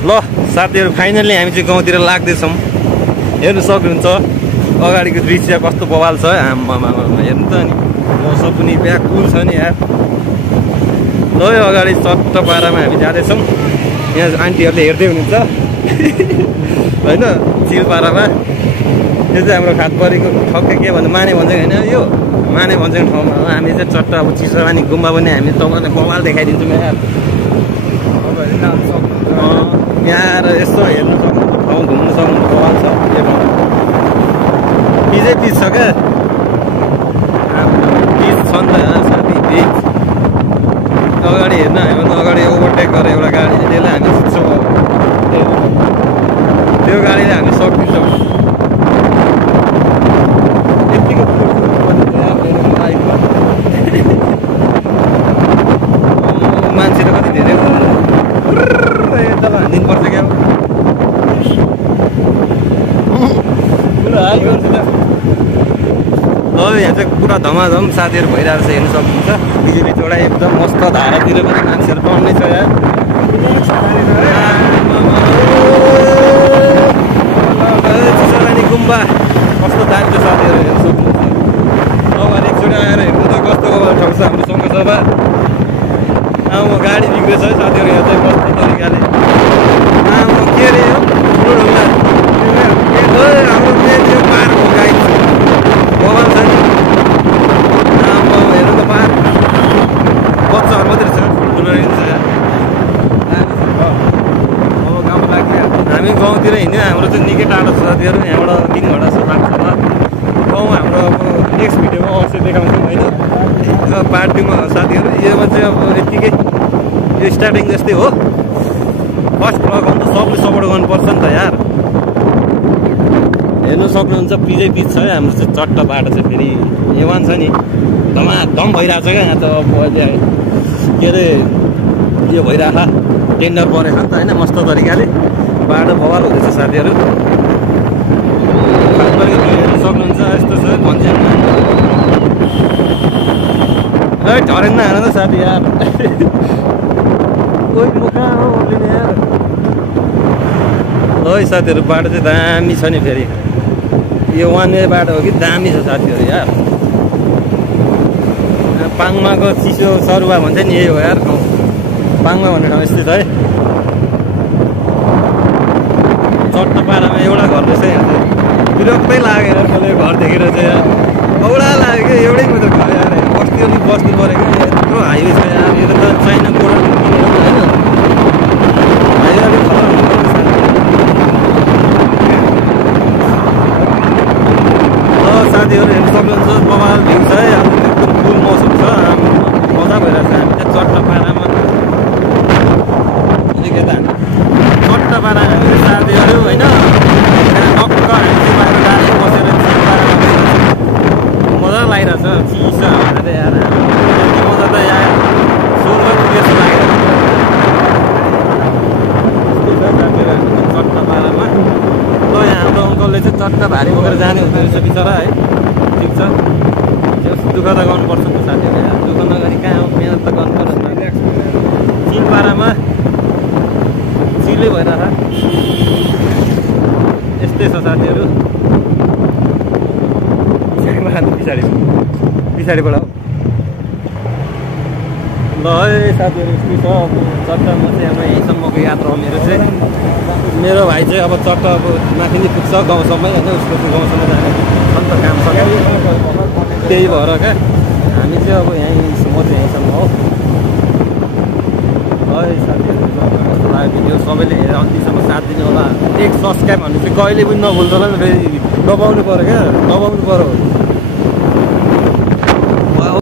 ल साथीहरू फाइनल्ली हामी चाहिँ गाउँतिर लाग्दैछौँ। हेर्नु सक्नुहुन्छ अगाडिको दृश्य कस्तो बवाल छ। हेर्नु त नि मौसम पनि बिहा कुल छ नि यार। ल यो अगाडि चट्ट पारामा हामी जाँदैछौँ। यहाँ आन्टीहरूले हेर्दै हुनुहुन्छ होइन चिल पारामा। यो चाहिँ हाम्रो खातपरीको ठक्कै के भन्नु माने भन्छ होइन, यो माने भन्छ ठाउँमा हो। हामी चाहिँ चट्ट अब चिसोरानी गुम्बा पनि हामी तपाईँलाई बवाल देखाइदिन्छौँ यार। यहाँ यसो हेर्नु सक्नु ठाउँ घुम्नु सक्नु बवाल छ। पिजै पिच छ क्या, पिच छ नि त साथी पिच। अगाडि हेर्न हामी अगाडि ओभरटेक गरेर एउटा गाडी त्यसलाई हामी सक्छौँ। त्यो गाडीले हामी सक्छौँ। यतिको मान्छे त कति धेरै हानिदिनुपर्छ क्या। यहाँ चाहिँ पुरा धमाधम साथीहरू भइरहेको छ हेर्नु सक्नुहुन्छ। बिजुली चोडा एकदम मस्त धारातिर पनि मान्छेहरू टन्नै छ यार। चिसोरानी गुम्बा कस्तो दामी छ साथीहरू हेर्नु सक्नुहुन्छ। अब एकचोटि आएर हेर्नु त कस्तो ठाउँ छ हाम्रो सङ्घसभा। अब गाडी बिग्रेछ है साथीहरू यहाँ चाहिँ कस्तो तरिकाले। के अरे यो ठुलो ढुङ्गा हाम्रो यो पाहाडको गाई बगान छ नि। हेर्नु त पाहाड बच्चाहरू मात्रै छ, ठुल्ठुलो रहेछ। अब गाउँमा लाग्यो हामी गाउँतिर हिँड्यो। हाम्रो चाहिँ निकै टाढो छ साथीहरू, यहाँबाट 3 घन्टा जस्तो लाग्छ होला। गाउँ हाम्रो अब नेक्स्ट भिडियोमा अवश्य देखाउँछौँ होइन। पार्ट 2मा साथीहरू योमा चाहिँ अब यत्तिकै यो स्टार्टिङ जस्तै हो। फर्स्ट ब्लग अन्त सबले सपोर्ट गर्नुपर्छ नि त यार। हेर्नु सक्नुहुन्छ पिजै पिच छ है हाम्रो चाहिँ चट्ट बाटो चाहिँ फेरि एवान छ नि धमाधम भइरहेको छ क्या। यहाँ त अब अहिले के अरे यो भइरहेको टेन्डर परेको नि त होइन मस्त तरिकाले बाटो बवाल हुँदैछ साथीहरू। हेर्नु सक्नुहुन्छ यस्तो छ भन्छ झरेन हान त साथी यार। कोही म कहाँ हो ओर्लिने यार। ल है साथीहरू बाटो चाहिँ दामी छ नि फेरि। यो वान वे बाटो हो कि दामी छ साथीहरू यार। पाङमाको चिसो सरुवा भन्छ नि यही हो यार गाउँ। पाङमा भन्ने ठाउँ यस्तै छ है। चट्ट पारामा एउटा घर रहेछ यहाँ चाहिँ। विरक्तै लागेर मलाई घर देखेर चाहिँ यार औडा लाग्यो क्या। एउटै मात्रै घर यार बस्ती पनि बस्नु परेको यत्रो हाइवे छ यार। यो त चाइना बोर्डर होइन हाइवे अलिक खतरा हुनुपर्छ साथीहरू। हेर्नु सक्नुहुन्छ बवाल भ्यू छ है। अब एकदम कुल मौसम छ, मजा भइरहेको छ। हामी चाहिँ चट्ट पारामा यता चट्ट पारा हामी साथीहरू होइन टक्क हामी चाहिँ बाहिर गाडी बसेर मजा लागिरहेछ। चिसो हावा चाहिँ यार मजा त यहाँ स्वर्ग जस्तो लागिरहेको चट्ट पारामा। ल यहाँ हाम्रो अङ्कलले चाहिँ चट्ट भारी बोकेर जाने हुँदो रहेछ बिचरा है। ठिक छ दुःख त गर्नुपर्छ नि साथीहरू यार। दुःख नगरी कहाँ मिहिनेत त गर्नुपर्छ। चिल पारामा चिलै भइरहेको यस्तै छ साथीहरू। पछाडिबाट ल है साथीहरू यस्तै छ। अब चट्टमा चाहिँ अब यहीँसम्मको यात्रा हो मेरो चाहिँ। मेरो भाइ चाहिँ अब चट्ट अब माथि नै पुग्छ गाउँसम्मै होइन। उसको गाउँसम्म जाने अन्त काम सक्यो त्यही भएर क्या। हामी चाहिँ अब यहीँ म चाहिँ यहीँसम्म हो है साथीहरू। भिडियो सबैले हेरेर अन्तिसम्म साथ दिनु होला। एक सब्सक्राइब भन्ने चाहिँ कहिले पनि नभुल्छ होला नि। फेरि दबाउनु पऱ्यो क्या, दबाउनु पऱ्यो।